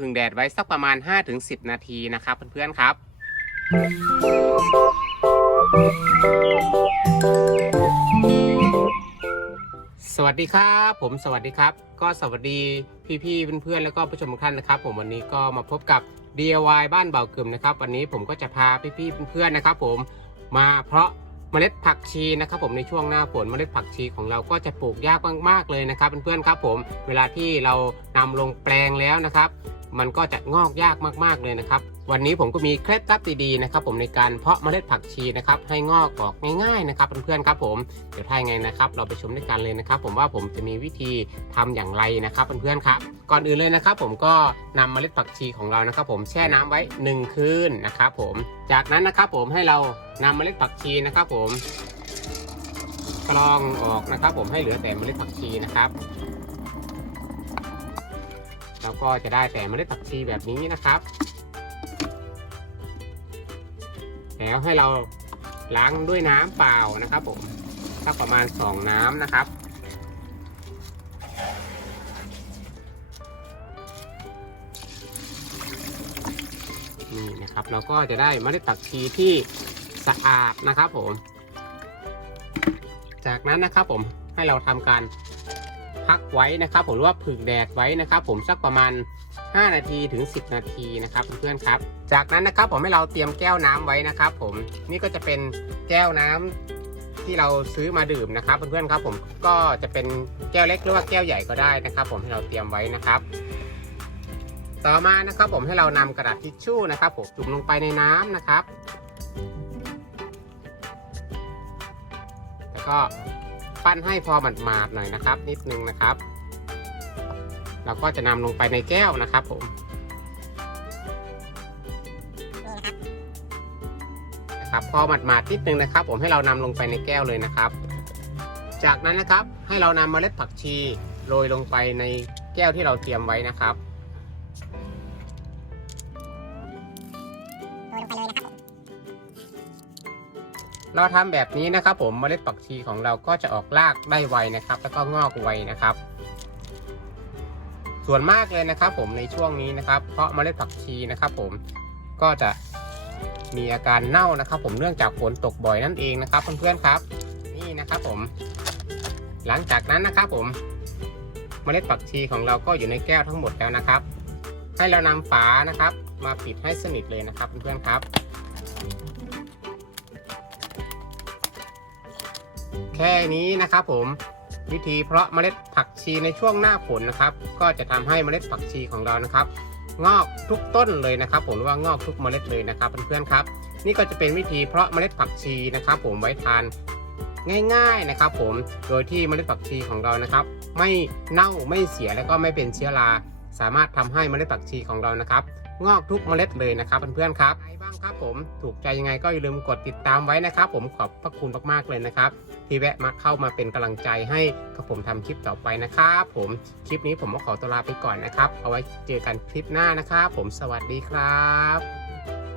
พึ่งแดดไว้สักประมาณ 5-10 นาทีนะครับเพื่อนๆครับ สวัสดีครับ ผมสวัสดีครับ ก็สวัสดีพี่ๆเพื่อนๆแล้วก็ผู้ชมทุกท่านนะครับ ผมวันนี้ก็มาพบกับ DIY บ้านเบากึมนะครับ วันนี้ผมก็จะพาพี่ๆเพื่อนๆนะครับ ผมมาเพราะเมล็ดผักชีนะครับผมในช่วงหน้าฝนเมล็ดผักชีของเราก็จะปลูกยากมากๆเลยนะครับเพื่อนๆครับผมเวลาที่เรานำลงแปลงแล้วนะครับ มันก็จะงอกยากมากๆเลยนะครับ วันนี้ผมก็มีเคล็ดลับดีๆนะครับผมในการเพาะเมล็ดผักชีนะครับให้งอกออกง่ายๆนะครับเพื่อนๆครับผมเดี๋ยวถ้ายไงนะครับ เราไปชมด้วยกันเลยนะครับ ผมว่าผมจะมีวิธีทำอย่างไรนะครับเพื่อนๆครับ ก่อนอื่นเลยนะครับ ผมก็นำเมล็ดผักชีของเรานะครับ ผมแช่น้ำไว้ 1 คืนนะครับผมจากนั้นนะครับผมให้เรานำเมล็ดผักชีนะครับ ผมกรองออกนะครับ ผมให้เหลือแต่เมล็ดผักชีนะครับ แล้วก็จะได้แต่เมล็ดผักชีแบบนี้นะครับ แล้วให้เราล้างด้วยน้ำเปล่านะครับผมสักประมาณ 2 น้ำนะครับ นี่นะครับเราก็จะได้เมล็ดผักชีที่สะอาดนะครับผม จากนั้นนะครับผมให้เราทำการ พักไว้นะครับ ผมหรือว่าผึ่งแดดไว้นะครับ ผมสักประมาณ 5 นาทีถึง 10 นาทีนะครับเพื่อนๆครับ จากนั้นนะครับผมให้เราเตรียมแก้วน้ำไว้นะครับ ผมนี่ก็จะเป็นแก้วน้ำที่เราซื้อมาดื่มนะครับเพื่อนๆครับผมก็จะเป็นแก้วเล็กหรือว่าแก้วใหญ่ก็ได้นะครับ ผมให้เราเตรียมไว้นะครับ ต่อมานะครับผมให้เรานำกระดาษทิชชู่นะครับผมจุ่มลงไปในน้ำนะครับ แล้วก็ ปั้นให้พอหมาดๆหน่อยนะครับ นิดนึงนะครับ เราก็จะนำลงไปในแก้วนะครับผมนะครับพอหมาดๆนิดนึงนะครับ ผมให้เรานำลงไปในแก้วเลยนะครับ จากนั้นนะครับให้เรานำเมล็ดผักชีโรยลงไปในแก้วที่เราเตรียมไว้นะครับ เราทำแบบนี้นะครับ ผมเมล็ดผักชีของเราก็จะออกรากได้ไวนะครับ แล้วก็งอกไวนะครับ ส่วนมากเลยนะครับ ผมในช่วงนี้นะครับ เพราะเมล็ดผักชีนะครับ ผมก็จะมีอาการเน่านะครับ ผมเนื่องจากฝนตกบ่อยนั่นเองนะครับเพื่อนๆครับ นี่นะครับผม หลังจากนั้นนะครับ ผมเมล็ดผักชีของเราก็อยู่ในแก้วทั้งหมดแล้วนะครับ ให้เรานำฝานะครับ มาปิดให้สนิทเลยนะครับเพื่อนๆครับ แค่นี้นะครับผมวิธีเพาะเมล็ดผักชีในช่วงหน้าฝนนะครับ ก็จะทำให้เมล็ดผักชีของเรานะครับ งอกทุกต้นเลยนะครับ ผมว่างอกทุกเมล็ดเลยนะครับเพื่อนๆครับ นี่ก็จะเป็นวิธีเพาะเมล็ดผักชีนะครับ ผมไว้ทานง่าย ๆนะครับ ผมโดยที่เมล็ดผักชีของเรานะครับ ไม่เน่าไม่เสียแล้วก็ไม่เป็นเชื้อราสามารถทำให้เมล็ดผักชีของเรานะครับ งอกทุกเมล็ดเลยนะครับเพื่อนๆครับไงบ้างครับผมถูกใจยังไงก็อย่าลืมกดติดตามไว้นะครับ ผมขอบพระคุณมากๆเลยนะครับ ที่แวะมาเข้ามาเป็นกำลังใจให้กับผมทำคลิปต่อไปนะครับผมคลิปนี้ผมก็ขอตัวลาไปก่อนนะครับ เอาไว้เจอกันคลิปหน้านะครับผมสวัสดีครับ